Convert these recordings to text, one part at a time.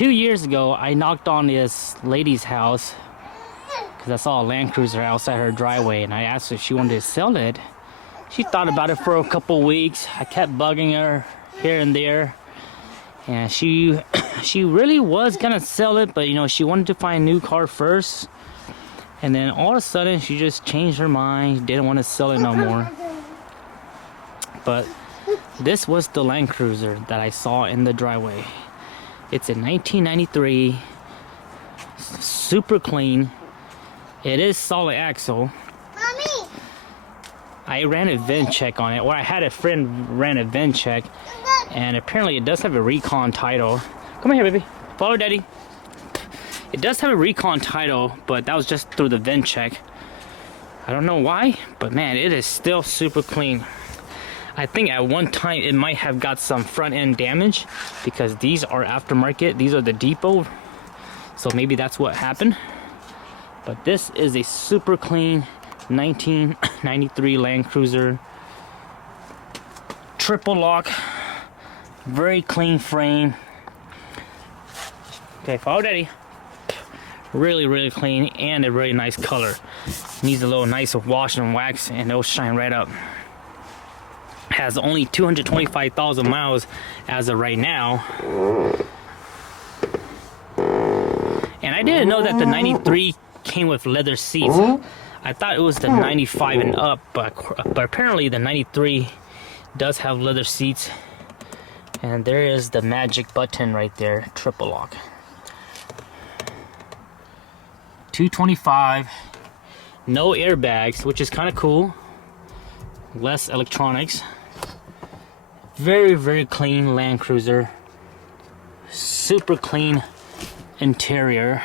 2 years ago, I knocked on this lady's house because I saw a Land Cruiser outside her driveway, and I asked her if she wanted to sell it. She thought about it for a couple weeks. I kept bugging her here and there, and she really was gonna sell it, but you know, she wanted to find a new car first, and then all of a sudden she just changed her mind, didn't want to sell it no more. But this was the Land Cruiser that I saw in the driveway. It's a 1993, super clean. It is solid axle. Mommy. I ran a VIN check on it, or I had a friend ran a VIN check, and apparently it does have a recon title. Come here, baby. Follow daddy. It does have a recon title, but that was just through the VIN check. I don't know why, but man, it is still super clean. I think at one time it might have got some front end damage because these are aftermarket. These are the depot, so maybe that's what happened. But this is a super clean 1993 Land Cruiser, triple lock, very clean frame. Okay, follow daddy. Really clean, and a really nice color. Needs a little nice wash and wax, and it'll shine right up. Has only 225,000 miles as of right now. And I didn't know that the 93 came with leather seats. I thought it was the 95 and up, but apparently the 93 does have leather seats. And there is the magic button right there, triple lock. 225, no airbags, which is kind of cool. Less electronics. Very clean Land Cruiser. Super clean interior.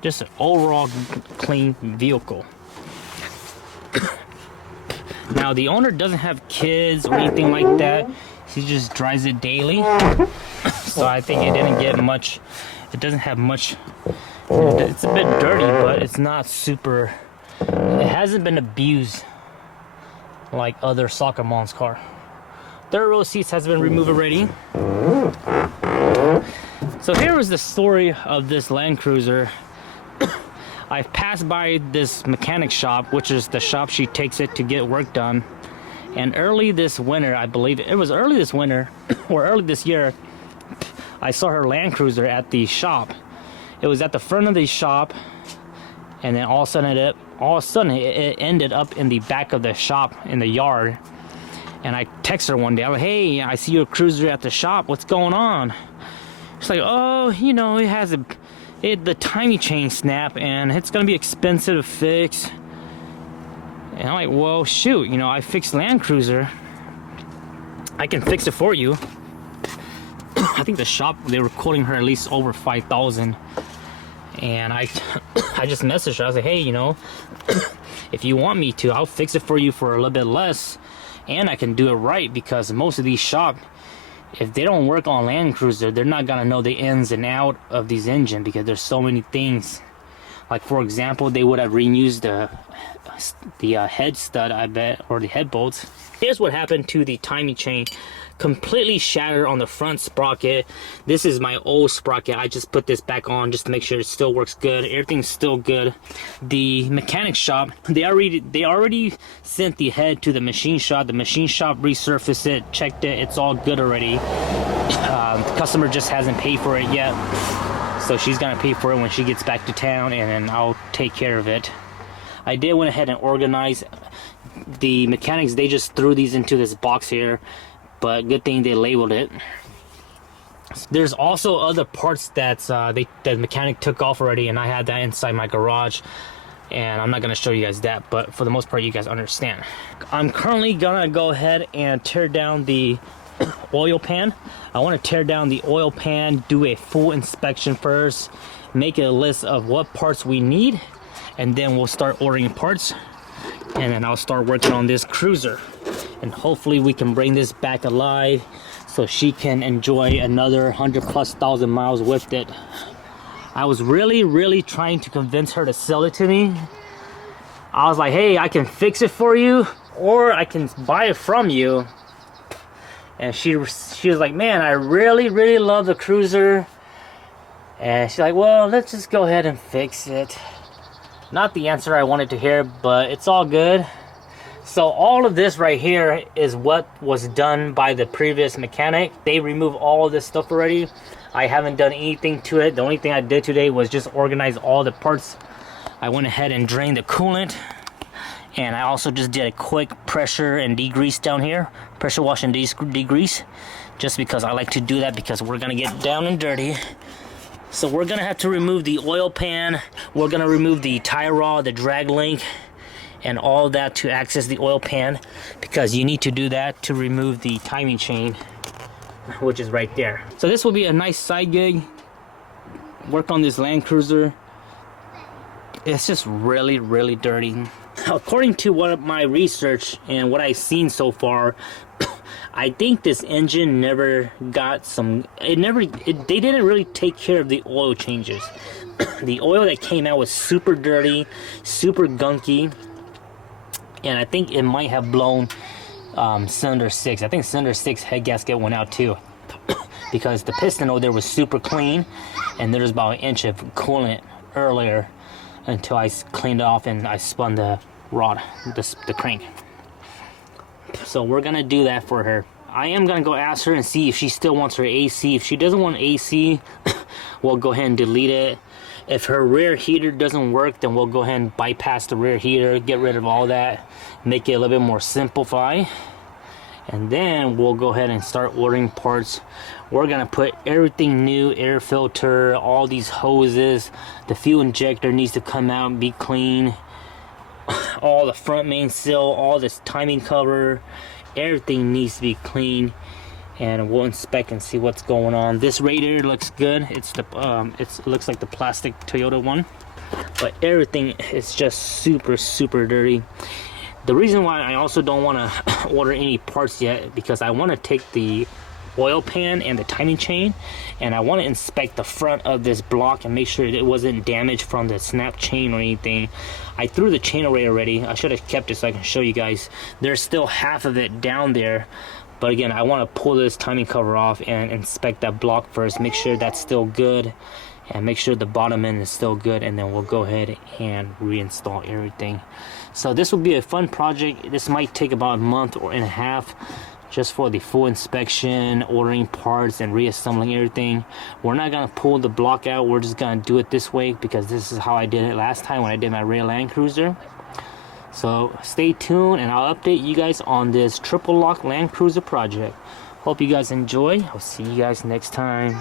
Just an overall clean vehicle. Now the owner doesn't have kids or anything like that. He just drives it daily. So I think it didn't get much. It doesn't have much. It's a bit dirty, but it's not super. It hasn't been abused like other soccer mom's car. Third row seats has been removed already. So here was the story of this Land Cruiser. I've passed by this mechanic shop, which is the shop she takes it to get work done. And early this winter, I believe it was early this winter or early this year, I saw her Land Cruiser at the shop. It was at the front of the shop, and then all of a sudden it ended up in the back of the shop in the yard. And I text her one day, I'm like, hey, I see your cruiser at the shop, what's going on? She's like, oh, you know, it has the timing chain snap, and it's gonna be expensive to fix. And I'm like, well, shoot, you know, I fixed Land Cruiser, I can fix it for you. I think the shop, they were quoting her at least over 5,000. And I just messaged her. I was like, hey, you know, if you want me to, I'll fix it for you for a little bit less, and I can do it right, because most of these shops, if they don't work on Land Cruiser, they're not gonna know the ins and out of these engine, because there's so many things. Like for example, they would have reused the head stud, I bet, or the head bolts. Here's what happened to the timing chain. Completely shattered on the front sprocket. This is my old sprocket. I just put this back on just to make sure it still works good. Everything's still good. The mechanic shop, they already sent the head to the machine shop. The machine shop resurfaced it, checked it. It's all good already. The customer just hasn't paid for it yet, so she's gonna pay for it when she gets back to town, and then I'll take care of it. I did went ahead and organize the mechanics. They just threw these into this box here, but good thing they labeled it. There's also other parts that the mechanic took off already, and I had that inside my garage, and I'm not gonna show you guys that, but for the most part you guys understand. I'm currently gonna go ahead and tear down the oil pan. I want to tear down the oil pan, do a full inspection first, make a list of what parts we need, and then we'll start ordering parts, and then I'll start working on this cruiser, and hopefully we can bring this back alive so she can enjoy another 100,000+ miles with it. I was really trying to convince her to sell it to me. I was like, hey, I can fix it for you, or I can buy it from you, and she was like, man, I really love the cruiser. And she's like, well, let's just go ahead and fix it. Not the answer I wanted to hear, but it's all good. So all of this right here is what was done by the previous mechanic. They removed all of this stuff already. I haven't done anything to it. The only thing I did today was just organize all the parts. I went ahead and drained the coolant, and I also just did a quick pressure and degrease down here. Pressure wash and degrease, just because I like to do that because we're gonna get down and dirty. So we're gonna have to remove the oil pan. We're gonna remove the tie rod, the drag link, and all that to access the oil pan, because you need to do that to remove the timing chain, which is right there. So this will be a nice side gig. Work on this Land Cruiser. It's just really dirty. According to what my research and what I've seen so far, I think this engine never got some, they didn't really take care of the oil changes. The oil that came out was super dirty, super gunky, and I think it might have blown cylinder 6. I think cylinder 6 head gasket went out too, because the piston over there was super clean, and there was about an inch of coolant earlier until I cleaned it off and I spun the rod, the crank. So we're gonna do that for her. I am gonna go ask her and see if she still wants her AC. If she doesn't want AC, we'll go ahead and delete it. If her rear heater doesn't work, then we'll go ahead and bypass the rear heater, get rid of all that, make it a little bit more simplified, and then we'll go ahead and start ordering parts. We're gonna put everything new, air filter, all these hoses, the fuel injector needs to come out and be clean, all the front main seal, all this timing cover, everything needs to be clean, and we'll inspect and see what's going on. This radiator looks good. It's the it looks like the plastic Toyota one, but everything is just super dirty. The reason why I also don't want to order any parts yet, because I want to take the oil pan and the timing chain, and I want to inspect the front of this block and make sure it wasn't damaged from the snap chain or anything. I threw the chain away already. I should have kept it so I can show you guys. There's still half of it down there, but again, I want to pull this timing cover off and inspect that block first, make sure that's still good, and make sure the bottom end is still good, and then we'll go ahead and reinstall everything. So this will be a fun project. This might take about a month and a half just for the full inspection, ordering parts, and reassembling everything. We're not gonna pull the block out. We're just gonna do it this way because this is how I did it last time when I did my rear Land Cruiser. So stay tuned, and I'll update you guys on this triple lock Land Cruiser project. Hope you guys enjoy. I'll see you guys next time.